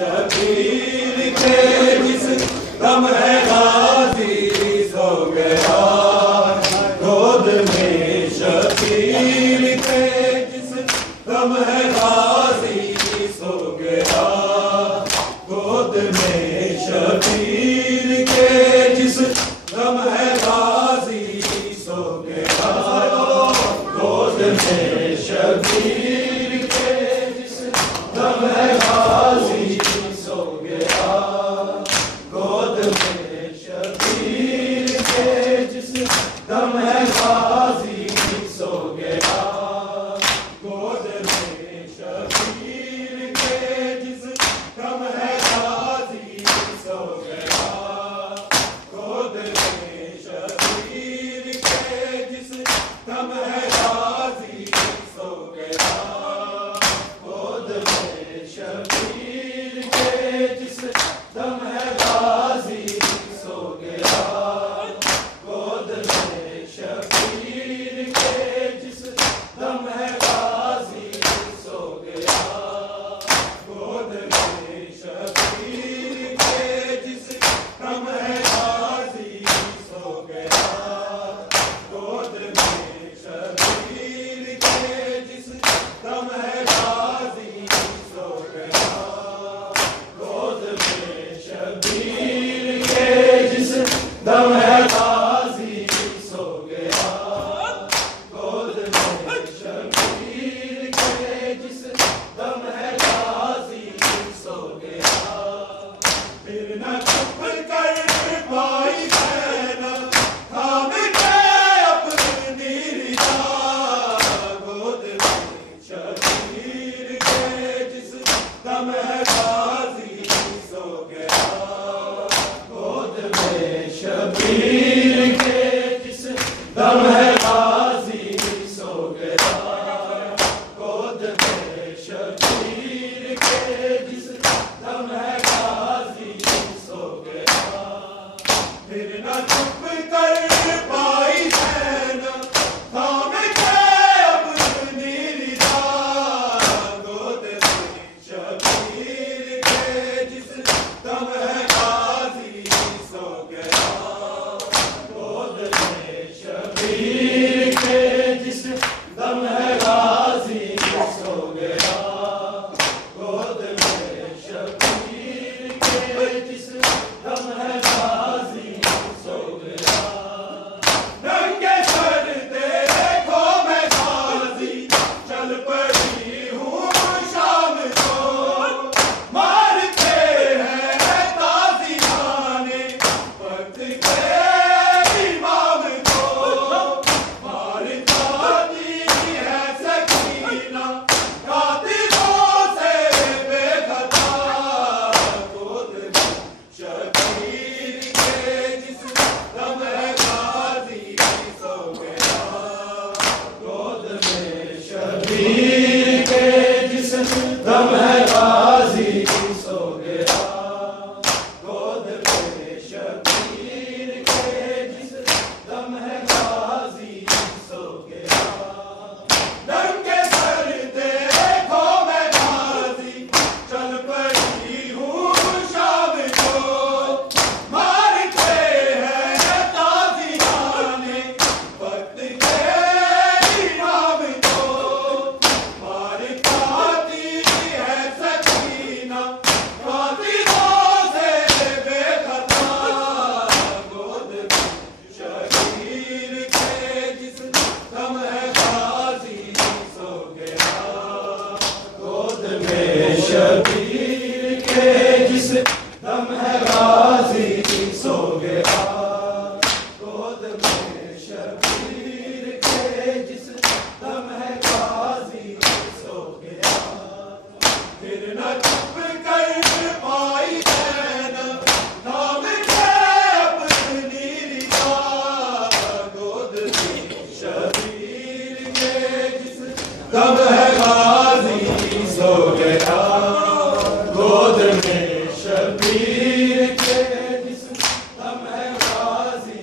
शबीर के जिस दम है गाजी सो गया गोद में शबीर के जिस दम है गाजी सो गया गोद में शबीर के जिस दम है गाजी सो गया गोद में शबीर के जिस दम है गाजी सो गया गोद में शबीर के जिस दम है गाजी सो गया गोद में शबीर के जिस दम है गाजी सो गया गोद में शबीर के जिस दम है गाजी सो गया गोद में शबीर के जिस दम है गाजी सो गया गोद में शबीर के जिस दम है गाजी सो गया गोद में शबीर के जिस दम है गाजी सो गया गोद में शबीर के जिस दम है गाजी सो गया गोद में शबीर के जिस दम है गाजी सो गया गोद में शबीर के जिस दम है गाजी सो गया फिर न चुप कर पाई बहन थाम के अपनी रिदा गोद में शबीर के जिस दम है गाजी सो गया गोद में शबीर के जिस दम है गाजी सो गया गोद में शबीर के जिस दम है गाजी सो गया फिर न चुप कर पाई बहन थाम के अपनी रिदा गोद में शबीर के जिस दम है गाजी सो गया गोद में शबीर के जिस दम है गाजी सो गया गोद में शबीर के जिस दम है गाजी सो गया नंगे सर देखो मैं गाजी चल पड़ी हूँ शाम को मारते हैं ताज़ी खाने वक्त के इमाम को मारता दी है सकीना कातिलों से बेखता गोद में शबीर के जिस दम है गाजी सो गया गोद में शबीर के जिस दम है गाजी सो गया गोद में शबीर के जिस दम है गाजी सो गया नंगे सर देखो मैं गाजी चल पड़ी हूँ शाम को मारते हैं ताज़ी खाने वक्त के इमाम को मारता दी है सकीना कातिलों से बेखता गोद में शबीर के जिस दम है गाजी सो गया गोद में शबीर के जिस दम है गाजी सो गया गोद में शबीर के जिस दम है गाजी सो गया फिर न चुप कर पाई बहन थाम के अपनी रिदा गोद में शबीर के जिस दम है गाजी सो गया गोद में शबीर के जिस दम है गाजी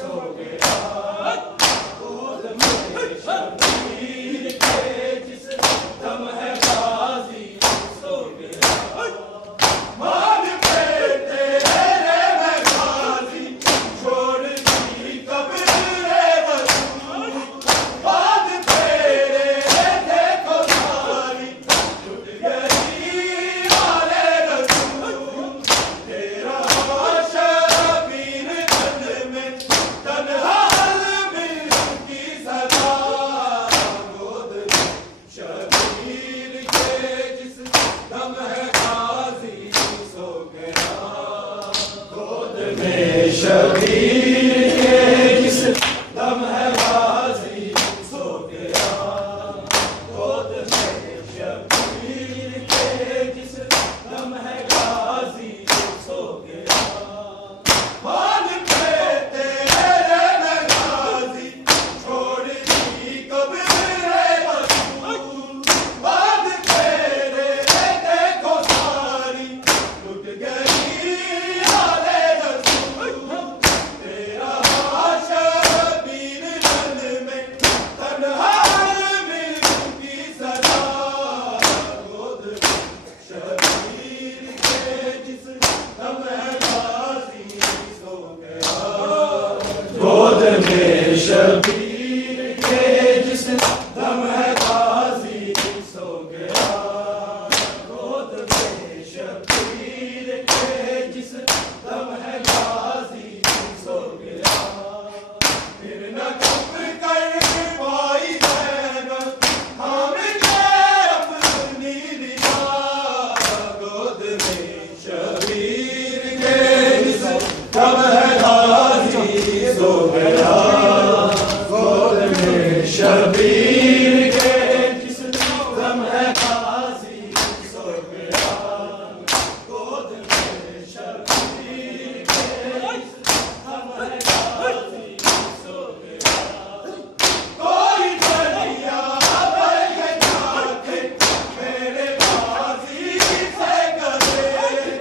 सो गया गोद में शबीर के जिस दम है गाजी सो गया के जिस दम है गाजी सो गया। मान पे तेरे मैं गाजी छोड़ दी कब्र रसूल। बात तेरे देखो सारी टूट गई हाले रसूल। तेरा शबीर जन में तन्हा की सदा गोद शबीर के जिस दम है गाजी सो गया। गोद में शबीर के जिस दम है गाजी सो गया। गोद में शबीर के जिस दम है गाजी सो गया। फिर न चुप कर पाई ज़ैनब थाम के अपनी रिदा। गोद में शबीर के जिस दम है गाजी सो गया। गोद में शबीर के जिस दम है गाजी सो गया। गोद में शबीर के जिस दम है गाजी सो गया। कोई दरिया पर ये जाके मेरे गाजी से करे।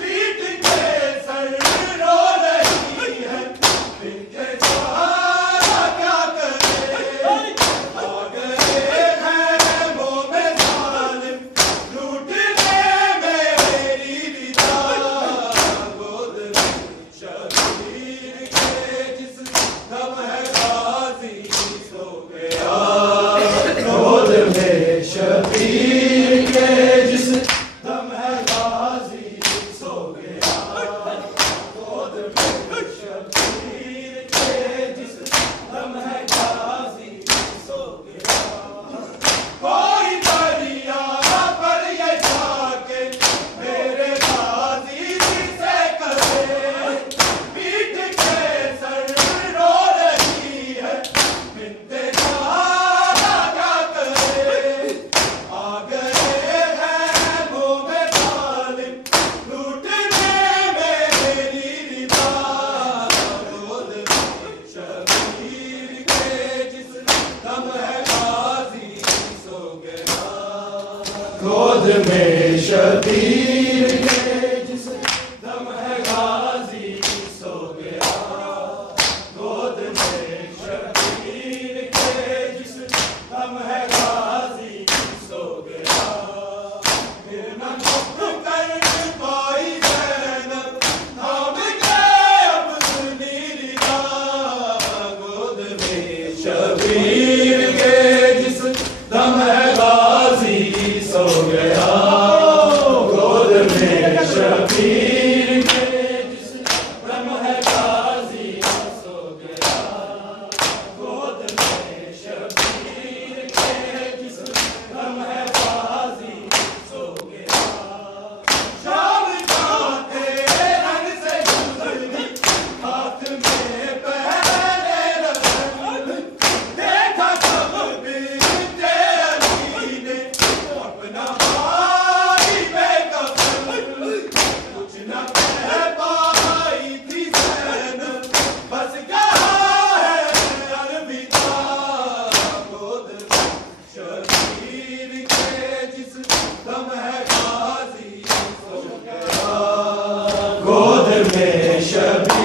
पीट के सर रो रही है इनके सहारा क्या करे। आ गए हैं मुँह में जालिम लूटने मेरी रिदा। गोद में शबीर के जिस दम है गाजी सो गया। गोद में शबीर के जिस दम है गाजी सो गया। गोद में शबीर के जिस दम है गाजी सो गया। कोई दरिया पर ये जाके मेरे गाजी से करे। पीट के सर रो रही है बिनते सहारा क्या करे। आ गए हैं मुँह में जालिम लूटने मेरी रिदा। गोद में शबीर के जिस दम है गाजी सो गया। गोद में शबीर के जिस दम है गाजी सो गया। गोद में शबीर के जिस दम है गाजी सो गया। फिर न चुप कर पाई ज़ैनब थाम के अपनी रिदा। गोद में शबीर के जिस दम है गाजी सो गया। गोद में शबीर के जिस दम है गाजी सो गया। गोद में शबीर के जिस दम है गाजी सो गया। शाम जाते रंग से गुजरी हाथ में पहले रतन। देखा कब बिनते अली ने अपना भाई बेकफन। कुछ न कह पाई थी ज़ैनब बस कहा है अलविदा। गोद में शबीर के जिस दम है गाजी सो गया। गोद में शबीर